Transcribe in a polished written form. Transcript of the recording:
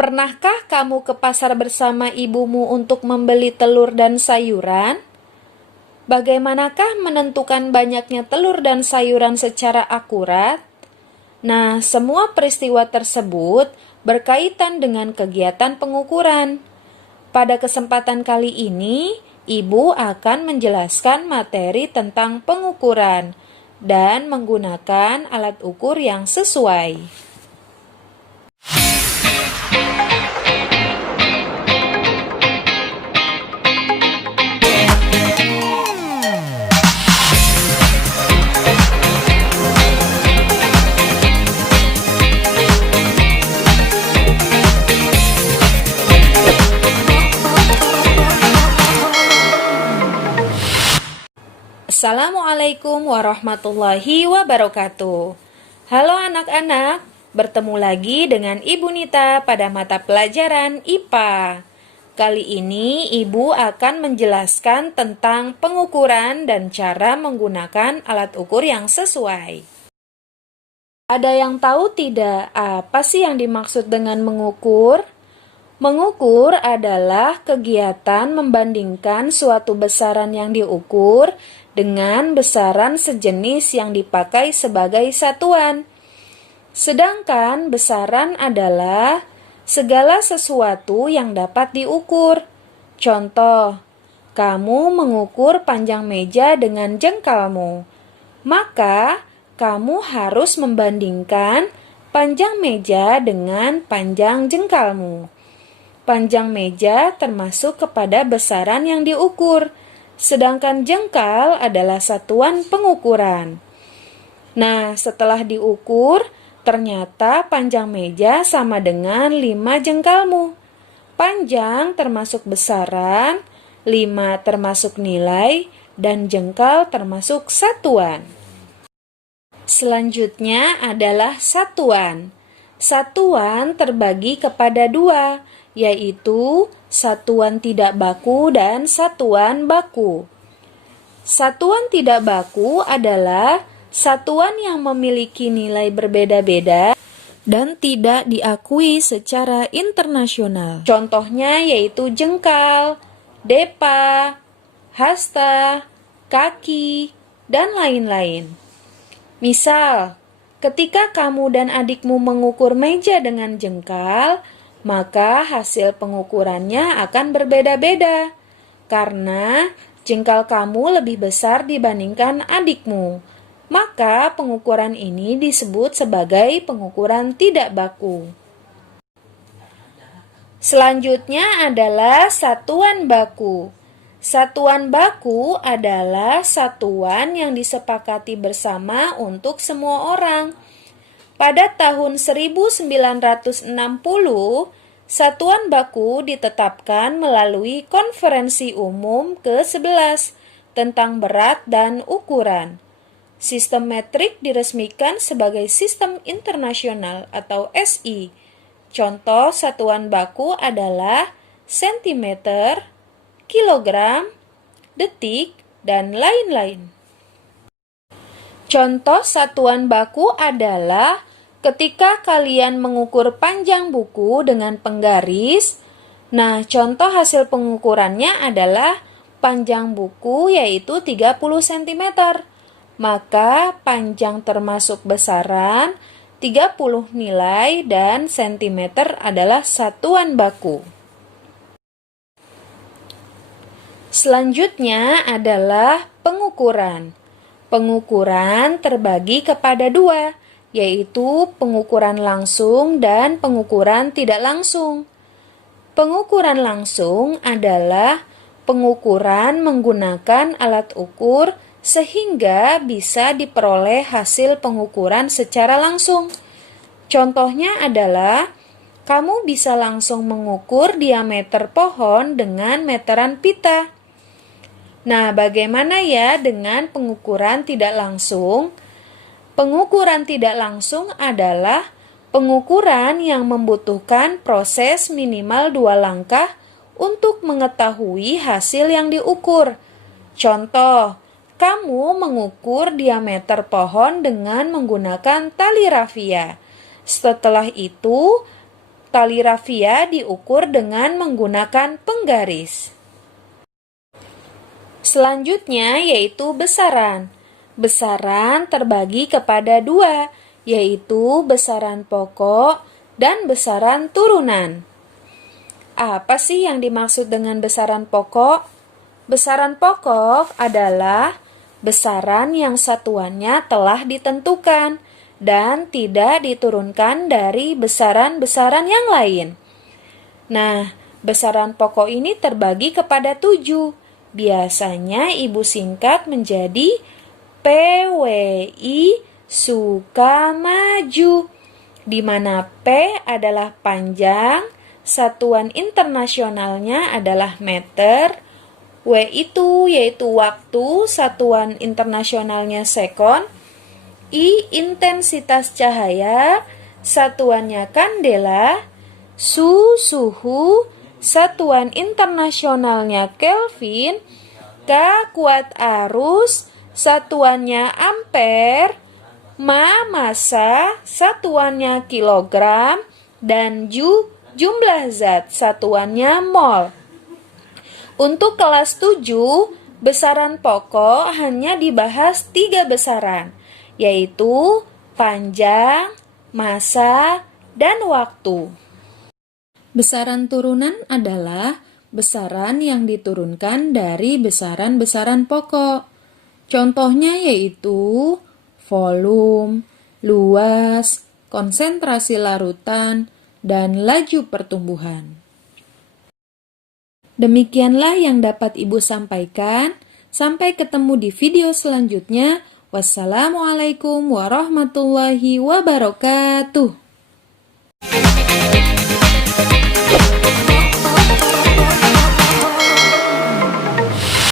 Pernahkah kamu ke pasar bersama ibumu untuk membeli telur dan sayuran? Bagaimanakah menentukan banyaknya telur dan sayuran secara akurat? Nah, semua peristiwa tersebut berkaitan dengan kegiatan pengukuran. Pada kesempatan kali ini, Ibu akan menjelaskan materi tentang pengukuran dan menggunakan alat ukur yang sesuai. Assalamualaikum warahmatullahi wabarakatuh. Halo anak-anak, bertemu lagi dengan Ibu Nita pada mata pelajaran IPA. Kali ini Ibu akan menjelaskan tentang pengukuran dan cara menggunakan alat ukur yang sesuai. Ada yang tahu tidak apa sih yang dimaksud dengan mengukur? Mengukur adalah kegiatan membandingkan suatu besaran yang diukur dengan besaran sejenis yang dipakai sebagai satuan. Sedangkan besaran adalah segala sesuatu yang dapat diukur. Contoh, kamu mengukur panjang meja dengan jengkalmu. Maka, kamu harus membandingkan panjang meja dengan panjang jengkalmu. Panjang meja termasuk kepada besaran yang diukur, sedangkan jengkal adalah satuan pengukuran. Nah, setelah diukur, ternyata panjang meja sama dengan 5 jengkalmu. Panjang termasuk besaran, 5 termasuk nilai, dan jengkal termasuk satuan. Selanjutnya adalah satuan. Satuan terbagi kepada 2, yaitu satuan tidak baku dan satuan baku. Satuan tidak baku adalah satuan yang memiliki nilai berbeda-beda dan tidak diakui secara internasional. Contohnya yaitu jengkal, depa, hasta, kaki, dan lain-lain. Misal, ketika kamu dan adikmu mengukur meja dengan jengkal, maka hasil pengukurannya akan berbeda-beda, karena jengkal kamu lebih besar dibandingkan adikmu. Maka pengukuran ini disebut sebagai pengukuran tidak baku. Selanjutnya adalah satuan baku. Satuan baku adalah satuan yang disepakati bersama untuk semua orang. Pada tahun 1960, satuan baku ditetapkan melalui Konferensi Umum ke-11 tentang berat dan ukuran. Sistem metrik diresmikan sebagai sistem internasional atau SI. Contoh satuan baku adalah sentimeter, kilogram, detik, dan lain-lain. Contoh satuan baku adalah ketika kalian mengukur panjang buku dengan penggaris. Nah, contoh hasil pengukurannya adalah panjang buku yaitu 30 cm. Maka panjang termasuk besaran, 30 nilai, dan sentimeter adalah satuan baku. Selanjutnya adalah pengukuran. Pengukuran terbagi kepada 2, yaitu pengukuran langsung dan pengukuran tidak langsung. Pengukuran langsung adalah pengukuran menggunakan alat ukur sehingga bisa diperoleh hasil pengukuran secara langsung. Contohnya adalah kamu bisa langsung mengukur diameter pohon dengan meteran pita. Nah, bagaimana ya dengan pengukuran tidak langsung? Pengukuran tidak langsung adalah pengukuran yang membutuhkan proses minimal 2 langkah untuk mengetahui hasil yang diukur. Contoh, kamu mengukur diameter pohon dengan menggunakan tali rafia. Setelah itu, Tali rafia diukur dengan menggunakan penggaris. Selanjutnya yaitu besaran. Besaran terbagi kepada dua, yaitu besaran pokok dan besaran turunan. Apa sih yang dimaksud dengan besaran pokok? Besaran pokok adalah besaran yang satuannya telah ditentukan dan tidak diturunkan dari besaran-besaran yang lain. Nah, besaran pokok ini terbagi kepada 7. Biasanya ibu singkat menjadi PWI Sukamaju, di mana P adalah panjang, satuan internasionalnya adalah meter, W itu yaitu waktu, satuan internasionalnya sekon, I intensitas cahaya, satuannya kandela, suhu, satuan internasionalnya Kelvin, K kuat arus, satuannya ampere, massa, satuannya kilogram, dan jumlah zat, satuannya mol. Untuk kelas 7, besaran pokok hanya dibahas 3 besaran, yaitu panjang, massa, dan waktu. Besaran turunan adalah besaran yang diturunkan dari besaran-besaran pokok. Contohnya yaitu volume, luas, konsentrasi larutan, dan laju pertumbuhan. Demikianlah yang dapat Ibu sampaikan. Sampai ketemu di video selanjutnya. Wassalamualaikum warahmatullahi wabarakatuh.